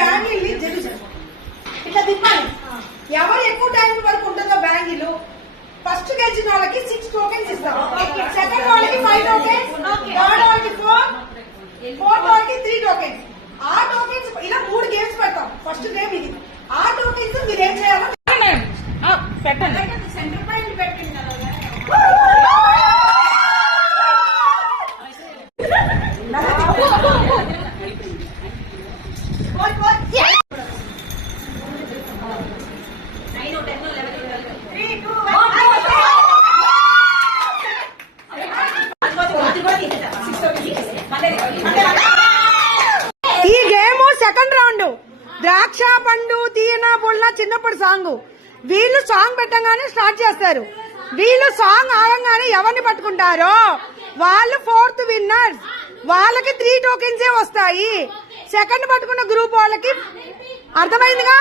Bangle ఇట్లా తిప్పాలి. ఎవరు ఎక్కువ టైం వరకు ఉంటుందో బ్యాంగిల్ ఫస్ట్ గెలిచిన వాళ్ళకి 6 టోకెన్స్ ఇస్తాం. సెకండ్ వాళ్ళకి 5 టోకెన్స్, థర్డ్ వాళ్ళకి 4, ఫోర్త్ వాళ్ళకి 3 టోకెన్స్. ఆ టోకెన్స్ ఇలా 3 గేమ్స్ పెడతాం. ఫస్ట్ గేమ్ ఇది. ఆ టోకెన్స్ మీరు ఏం చేయాలో పెట్టండి. సెంటర్ పాయింట్ పెట్టండి. ఈ గేమ్ సెకండ్ రౌండ్. ద్రాక్ష పండు తీయన పొల్ల చిన్నప్పుడు సాంగ్. వీళ్ళు సాంగ్ పెట్టగానే స్టార్ట్ చేస్తారు. వీళ్ళు సాంగ్ ఆడంగానే ఎవరిని పట్టుకుంటారో వాళ్ళు 4th విన్నర్స్. వాళ్ళకి 3 టోకెన్సే వస్తాయి. సెకండ్ పట్టుకున్న గ్రూప్ వాళ్ళకి. అర్థమైందిగా?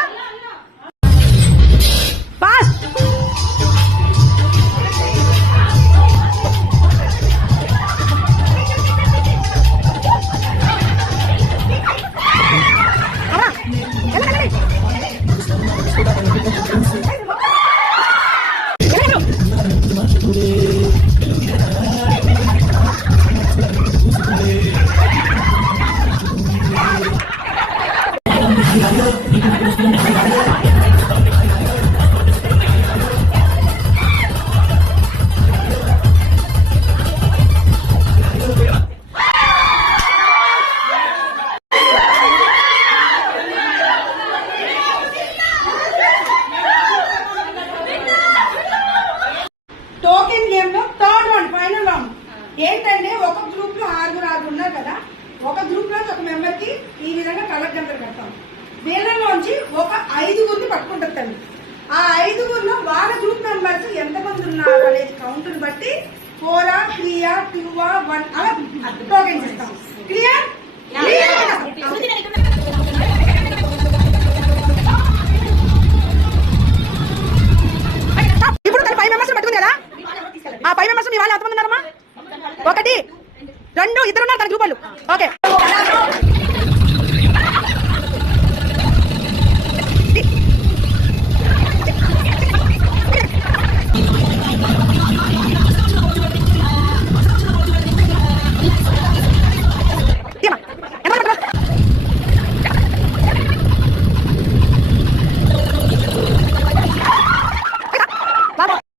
పాస్. టోకెన్ గేమ్ లో థర్డ్ రౌండ్, ఫైనల్ రౌండ్ ఏంటంటే ఒక గ్రూప్ లో 6 ఉన్నారు కదా. ఒక గ్రూప్ లో ఒక మెంబర్ కి ఈ విధంగా కలర్ గంటలు కడతాం. వీళ్ళలోంచి ఒక 5గురిని పట్టుకుంటారు తల్లి. ఆ 5గురిలో వాళ్ళ గ్రూప్ మెంబర్స్ ఎంతమంది ఉన్నారు అనేది కౌంట్ బట్టి 4, 3, 2, 1 అలా టోకెన్స్ ఇస్తాం. క్లియర్? ఇప్పుడు 5 మెంబర్స్ పట్టుకుంది కదా. ఆ 5 మెంబర్స్ మీ వాళ్ళు ఎంతమంది ఉన్నారమ్మా? 1, 2, 2 ఉన్నారు తన గ్రూప్ వాళ్ళు. ఓకే.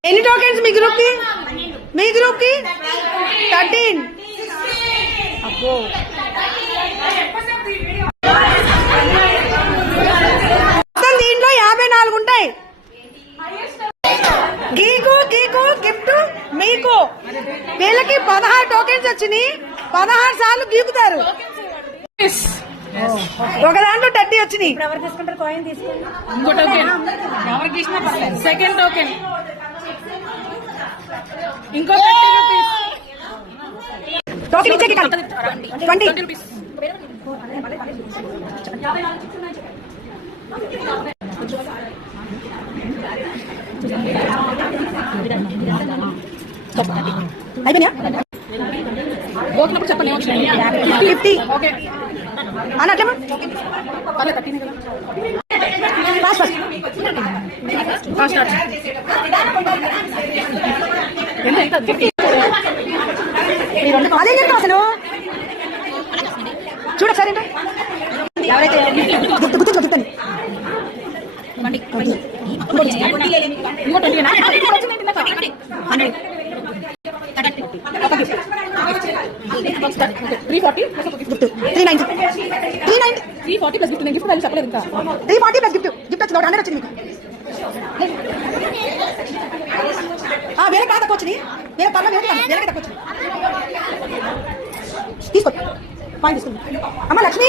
ఎన్ని టోకెన్స్ మీ గ్రూప్ కి? మీ గ్రూప్ కి 13. అబ్బో. దీంట్లో 54 ఉంటాయి. గీకు గీకు గిఫ్ట్ మీకు. వీళ్ళకి 16 టోకెన్స్ వచ్చినాయి. 16 సార్లు గీకుతారు. ఒక దాంట్లో 30 వచ్చినాయి. ఎవరు తీసుకుంటారు? కాయిన్ తీసుకోండి. ఇంకో టోకెన్ ఎవరికి ఇచ్చినా పర్లేదు. సెకండ్ టోకెన్ ఇంకో 30 రూపీస్. టోకెన్ ఇచ్చే 20 రూపీస్. అయిపోయినా గోకినప్పుడు చెప్పండి. 50. ఓకే అన్నట్లేమా? Fast fast. అదే చెప్పు అసలు. చూడొకసారి ఎవరైతే గుర్తుంది. ఇంకో 20. 340 గుర్తు 390 340 ప్లస్ గిఫ్ట్. నేను గిఫ్ట్ చెప్పలేదు ఇంకా. 340 ప్లస్ గిఫ్ట్. గిఫ్ట్ వచ్చింది 100 వచ్చింది మీకు. వేరే కాదు తక్కువ వచ్చింది. వేరే పర్లేదు వేరే తక్కువ వచ్చింది. తీసుకో పాయింట్ తీసుకుంది. అమ్మ లక్ష్మి